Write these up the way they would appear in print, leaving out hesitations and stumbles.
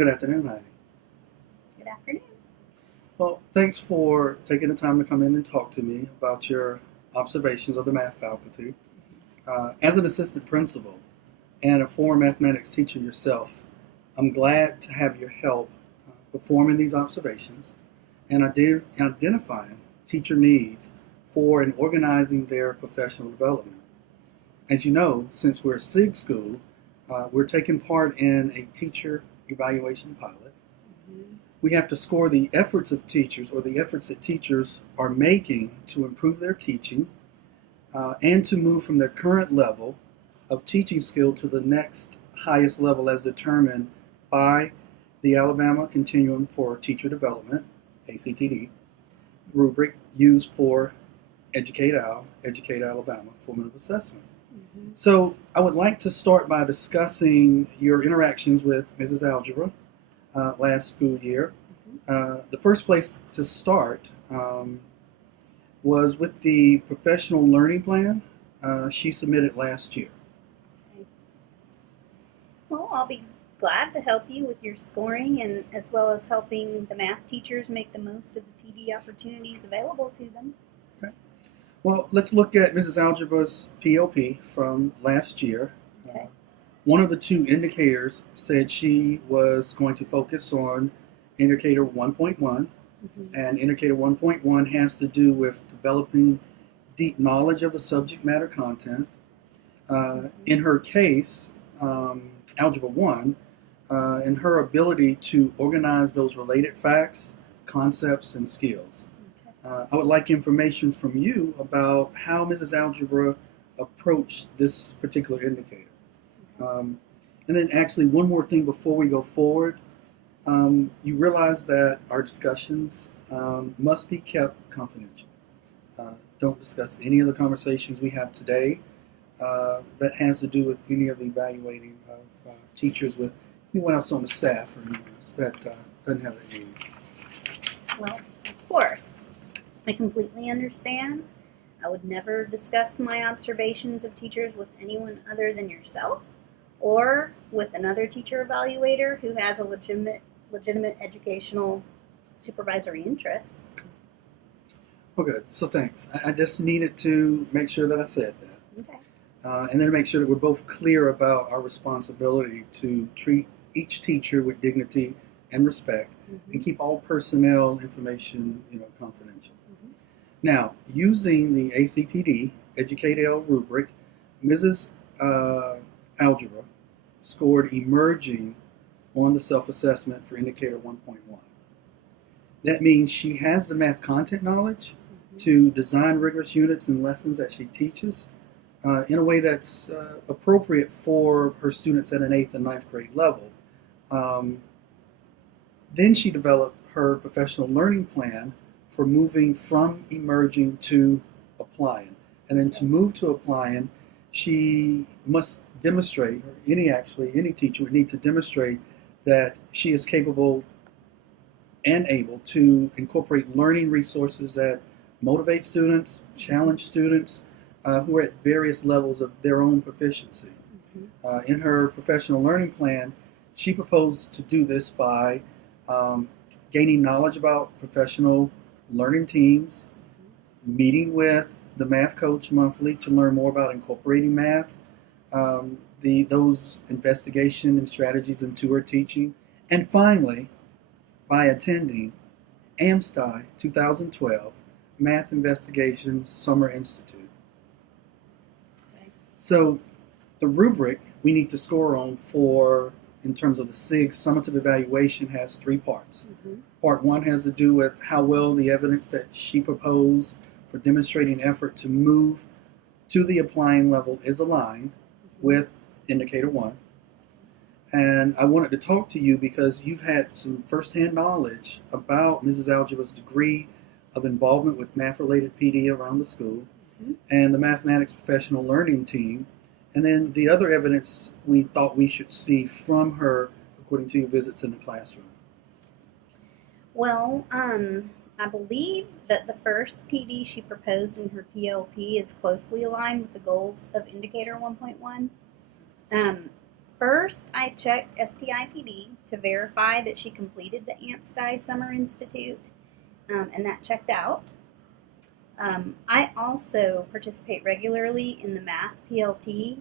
Good afternoon, Heidi. Good afternoon. Well, thanks for taking the time to come in and talk to me about your observations of the math faculty. As an assistant principal and a former mathematics teacher yourself, I'm glad to have your help performing these observations and identifying teacher needs for and organizing their professional development. As you know, since we're a SIG school, we're taking part in a teacher evaluation pilot. We have to score the efforts of teachers or the efforts that teachers are making to improve their teaching and to move from their current level of teaching skill to the next highest level as determined by the Alabama Continuum for Teacher Development, ACTD, rubric used for Educate Alabama formative assessment. So I would like to start by discussing your interactions with Mrs. Algebra last school year. The first place to start was with the professional learning plan she submitted last year. Okay. Well, I'll be glad to help you with your scoring and as well as helping the math teachers make the most of the PD opportunities available to them. Okay. Well, let's look at Mrs. Algebra's PLP from last year. Okay. One of the two indicators said she was going to focus on indicator 1.1, and indicator 1.1 has to do with developing deep knowledge of the subject matter content. In her case, Algebra 1, and her ability to organize those related facts, concepts, and skills. I would like information from you about how Mrs. Algebra approached this particular indicator. And then actually one more thing before we go forward. You realize that our discussions must be kept confidential. Don't discuss any of the conversations we have today that has to do with any of the evaluating of teachers with anyone else on the staff or anyone else that doesn't have that need. Well, of course. I completely understand. I would never discuss my observations of teachers with anyone other than yourself or with another teacher evaluator who has a legitimate educational supervisory interest. Okay, so thanks. I just needed to make sure that I said that. Okay. And then to make sure that we're both clear about our responsibility to treat each teacher with dignity and respect and keep all personnel information, confidential. Now, using the ACTD, EducateL rubric, Mrs. Algebra scored emerging on the self-assessment for indicator 1.1. That means she has the math content knowledge to design rigorous units and lessons that she teaches in a way that's appropriate for her students at an 8th and 9th grade level. Then she developed her professional learning plan for moving from emerging to applying. And then to move to applying, she must demonstrate, or any teacher would need to demonstrate that she is capable and able to incorporate learning resources that motivate students, challenge students who are at various levels of their own proficiency. In her professional learning plan, she proposed to do this by gaining knowledge about professional learning teams, meeting with the math coach monthly to learn more about incorporating math, those investigation and strategies into her teaching, and finally, by attending AMSTI 2012 Math Investigation Summer Institute. Okay. So the rubric we need to score on for, in terms of the SIG summative evaluation, has 3 parts. Part 1 has to do with how well the evidence that she proposed for demonstrating effort to move to the applying level is aligned with indicator 1. And I wanted to talk to you because you've had some firsthand knowledge about Mrs. Algebra's degree of involvement with math-related PD around the school and the mathematics professional learning team, and then the other evidence we thought we should see from her according to your visits in the classroom. Well, I believe that the first PD she proposed in her PLP is closely aligned with the goals of indicator 1.1. First, I checked STIPD to verify that she completed the AMSTI Summer Institute, and that checked out. I also participate regularly in the math PLT,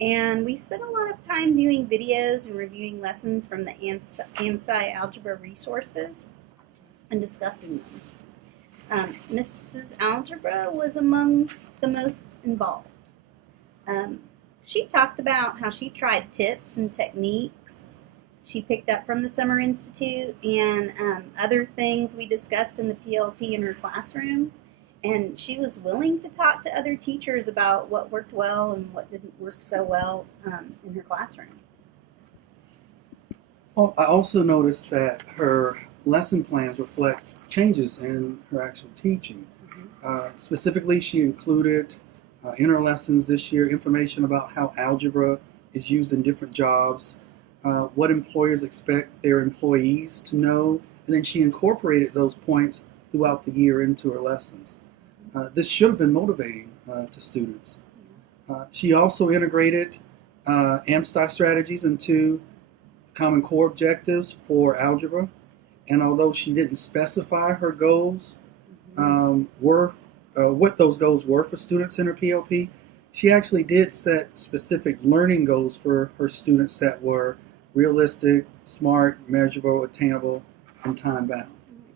and we spent a lot of time viewing videos and reviewing lessons from the AMSTI algebra resources and discussing them. Mrs. Algebra was among the most involved. She talked about how she tried tips and techniques she picked up from the Summer Institute and other things we discussed in the PLT in her classroom. And she was willing to talk to other teachers about what worked well and what didn't work so well in her classroom. Well, I also noticed that her lesson plans reflect changes in her actual teaching. Specifically, she included in her lessons this year information about how algebra is used in different jobs, what employers expect their employees to know, and then she incorporated those points throughout the year into her lessons. This should have been motivating to students. She also integrated AMSTI strategies into Common Core objectives for algebra, and although she didn't specify her goals what those goals were for students in her PLP, she actually did set specific learning goals for her students that were realistic, smart, measurable, attainable, and time-bound.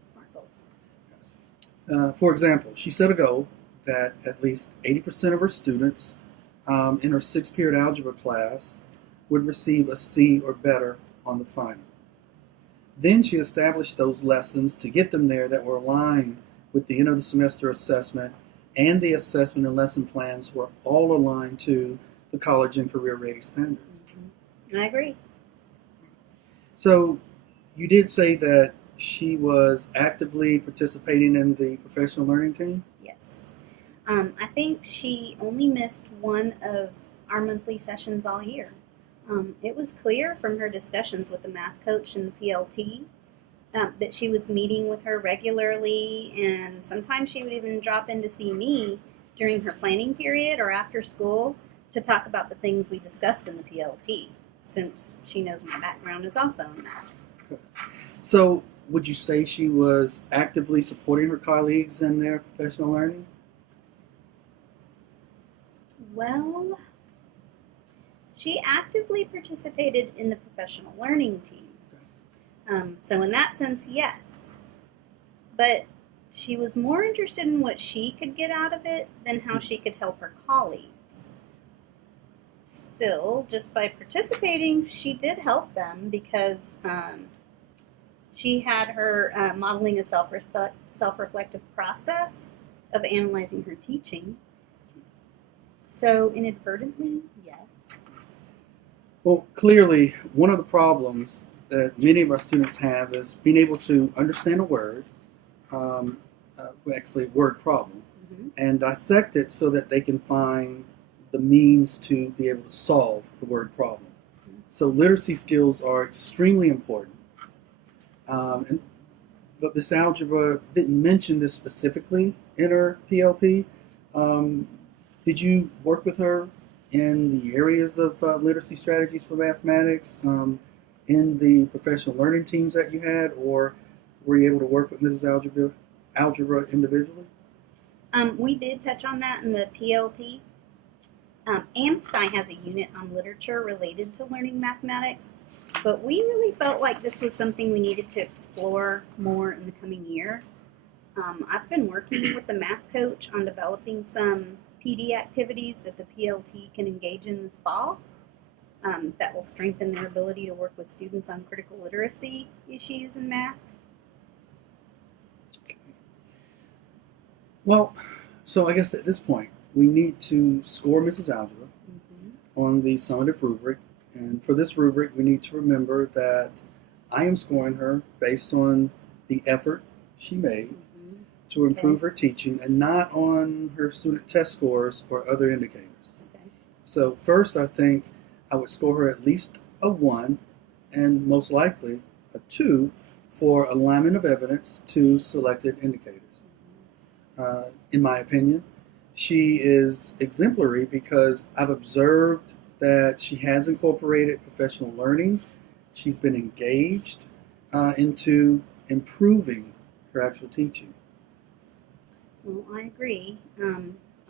Smart goals. For example, she set a goal that at least 80% of her students in her 6-period algebra class would receive a C or better on the final. Then she established those lessons to get them there that were aligned with the end of the semester assessment, and the assessment and lesson plans were all aligned to the college and career ready standards. I agree. So you did say that she was actively participating in the professional learning team? Yes. I think she only missed one of our monthly sessions all year. It was clear from her discussions with the math coach and the PLT that she was meeting with her regularly, and sometimes she would even drop in to see me during her planning period or after school to talk about the things we discussed in the PLT, since she knows my background is also in math. So would you say she was actively supporting her colleagues in their professional learning? Well, she actively participated in the professional learning team. So in that sense, yes. But she was more interested in what she could get out of it than how she could help her colleagues. Still, just by participating, she did help them because she had her modeling a self-reflective process of analyzing her teaching. So inadvertently, yes. Well, clearly, one of the problems that many of our students have is being able to understand a word, actually a word problem, and dissect it so that they can find the means to be able to solve the word problem. So literacy skills are extremely important. But Miss Algebra didn't mention this specifically in her PLP. Did you work with her in the areas of literacy strategies for mathematics, in the professional learning teams that you had, or were you able to work with Mrs. Algebra individually? We did touch on that in the PLT. AMSTI has a unit on literature related to learning mathematics, but we really felt like this was something we needed to explore more in the coming year. I've been working with the math coach on developing some PD activities that the PLT can engage in this fall that will strengthen their ability to work with students on critical literacy issues in math. Okay. Well, so I guess at this point, we need to score Mrs. Algebra on the summative rubric. And for this rubric, we need to remember that I am scoring her based on the effort she made to improve her teaching and not on her student test scores or other indicators. So first, I think I would score her at least a 1 and most likely a 2 for alignment of evidence to selected indicators. In my opinion, she is exemplary because I've observed that she has incorporated professional learning. She's been engaged into improving her actual teaching. Well, I agree.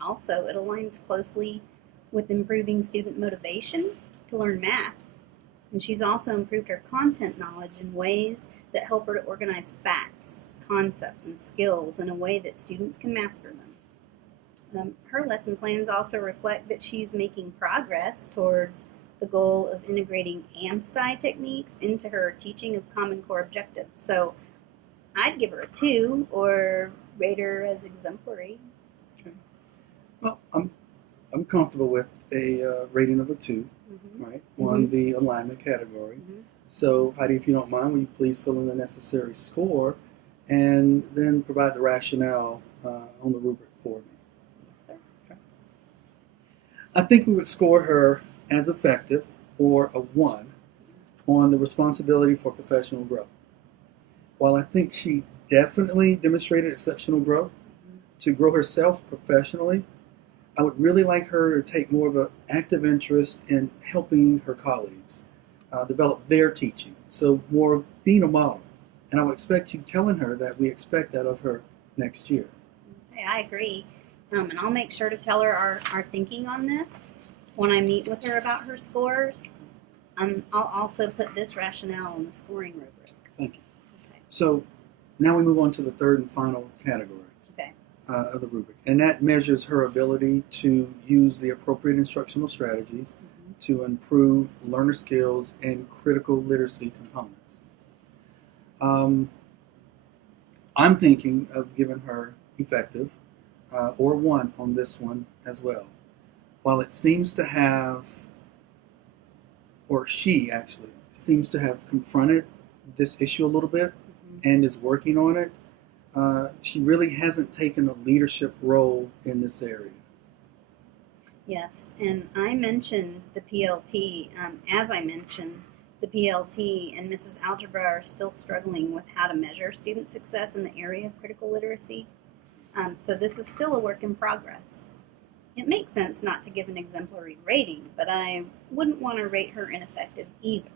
Also, it aligns closely with improving student motivation to learn math. And she's also improved her content knowledge in ways that help her to organize facts, concepts, and skills in a way that students can master them. Her lesson plans also reflect that she's making progress towards the goal of integrating ANSTI techniques into her teaching of Common Core objectives. So I'd give her a 2 or rate her as exemplary. Okay. Well, I'm comfortable with a rating of a 2, right, on the alignment category. So, Heidi, if you don't mind, will you please fill in the necessary score and then provide the rationale on the rubric for me? Yes, sir. Okay. I think we would score her as effective, or a 1, on the responsibility for professional growth. While I think she definitely demonstrated exceptional growth to grow herself professionally, I would really like her to take more of an active interest in helping her colleagues develop their teaching. So more of being a model. And I would expect you telling her that we expect that of her next year. Okay, I agree. And I'll make sure to tell her our thinking on this when I meet with her about her scores. I'll also put this rationale on the scoring rubric. Thank you. Okay. So now we move on to the third and final category of the rubric. And that measures her ability to use the appropriate instructional strategies to improve learner skills and critical literacy components. I'm thinking of giving her effective or 1 on this one as well. While it seems to have, or she actually seems to have confronted this issue a little bit and is working on it, she really hasn't taken a leadership role in this area. Yes, and I mentioned the PLT. As I mentioned, the PLT and Mrs. Algebra are still struggling with how to measure student success in the area of critical literacy. So this is still a work in progress. It makes sense not to give an exemplary rating, but I wouldn't want to rate her ineffective either.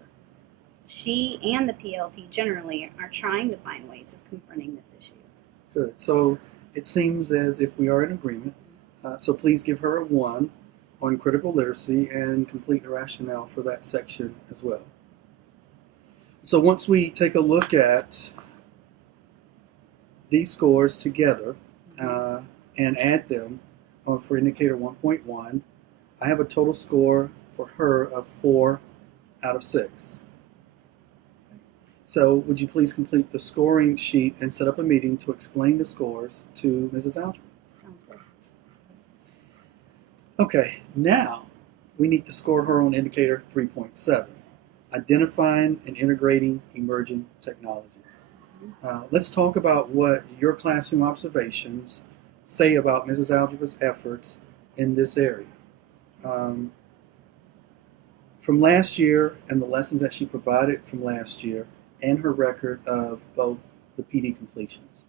She and the PLT generally are trying to find ways of confronting this issue. Good. So it seems as if we are in agreement. So please give her a 1 on critical literacy and complete the rationale for that section as well. So once we take a look at these scores together and add them for indicator 1.1, I have a total score for her of 4 out of 6. So would you please complete the scoring sheet and set up a meeting to explain the scores to Mrs. Algebra? Sounds good. Okay, now we need to score her on indicator 3.7, identifying and integrating emerging technologies. Let's talk about what your classroom observations say about Mrs. Algebra's efforts in this area. From last year and the lessons that she provided from last year, and her record of both the PD completions.